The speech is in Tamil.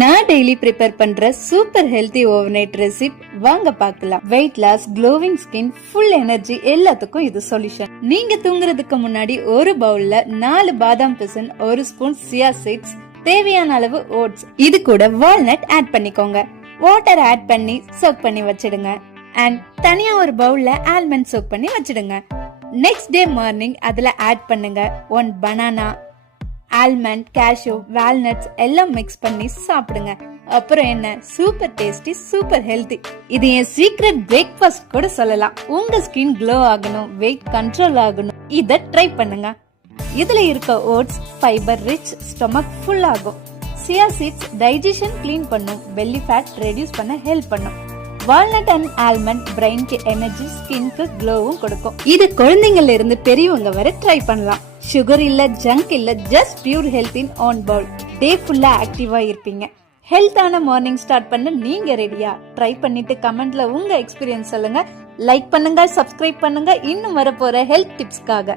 நான் டெய்லி ப்ரிப்பேர் பண்ற சூப்பர் ஹெல்தி ஓவர்நைட் ரெசிபி வாங்க பார்க்கலாம். Weight loss, glowing skin, full energy எல்லாத்துக்கும் இது சொல்யூஷன். நீங்க தூங்குறதுக்கு முன்னாடி ஒரு பவுல்ல 4 பாதாம் பிசின், 1 ஸ்பூன் சியா சீட்ஸ், தேவையான அளவு ஓட்ஸ், இது கூட வால்நட் ஆட் பண்ணிக்கோங்க. வாட்டர் ஆட் பண்ணி சோக் பண்ணி வச்சிடுங்க. அண்ட் தனியா ஒரு பவுல்ல ஆல்மண்ட் சோக் பண்ணி வச்சிடுங்க. நெக்ஸ்ட் டே மார்னிங் அதுல ஆட் பண்ணுங்க 1 பனானா, ஆல்மண்ட், கேஷ்யூ, வால்நட்ஸ் எல்லாம் மிக்ஸ் பண்ணி சாப்பிடுங்க. அப்புறம் என்ன, சூப்பர் டேஸ்டி, சூப்பர் ஹெல்தி. இது என் சீக்ரெட் பிரேக்ஃபாஸ்ட் கூட சொல்லலாம். உங்க ஸ்கின் க்ளோ ஆகணும், வெயிட் கண்ட்ரோல் ஆகணும், இத ட்ரை பண்ணுங்க. இதுல இருக்க oats fibre rich, stomach full ஆகும். சியா சீட்ஸ் டைஜஷன் கிளீன் பண்ணும், பெல்லி ஃபேட் ரெடியூஸ் பண்ண ஹெல்ப் பண்ணும். வால்நட் அண்ட் ஆல்மண்ட் பிரெயின்க்கு எனர்ஜி, ஸ்கின்க்கு க்ளோவும் கொடுக்கும். இது குழந்தைங்கள்ல இருந்து பெரியவங்க வரை ட்ரை பண்ணலாம். சுகர் இல்ல, ஜங்க் இல்ல, just pure health in an bowl. Day ஃபுல்லா ஆக்டிவா இருப்பீங்க. ஹெல்த்தான மார்னிங் ஸ்டார்ட் பண்ண நீங்க ரெடியா? ட்ரை பண்ணிட்டு கமெண்ட்ல உங்க எக்ஸ்பீரியன்ஸ் சொல்லுங்க. லைக் பண்ணுங்க, சப்ஸ்கிரைப் பண்ணுங்க இன்னும் வரப்போற ஹெல்த் டிப்ஸ்க்காக.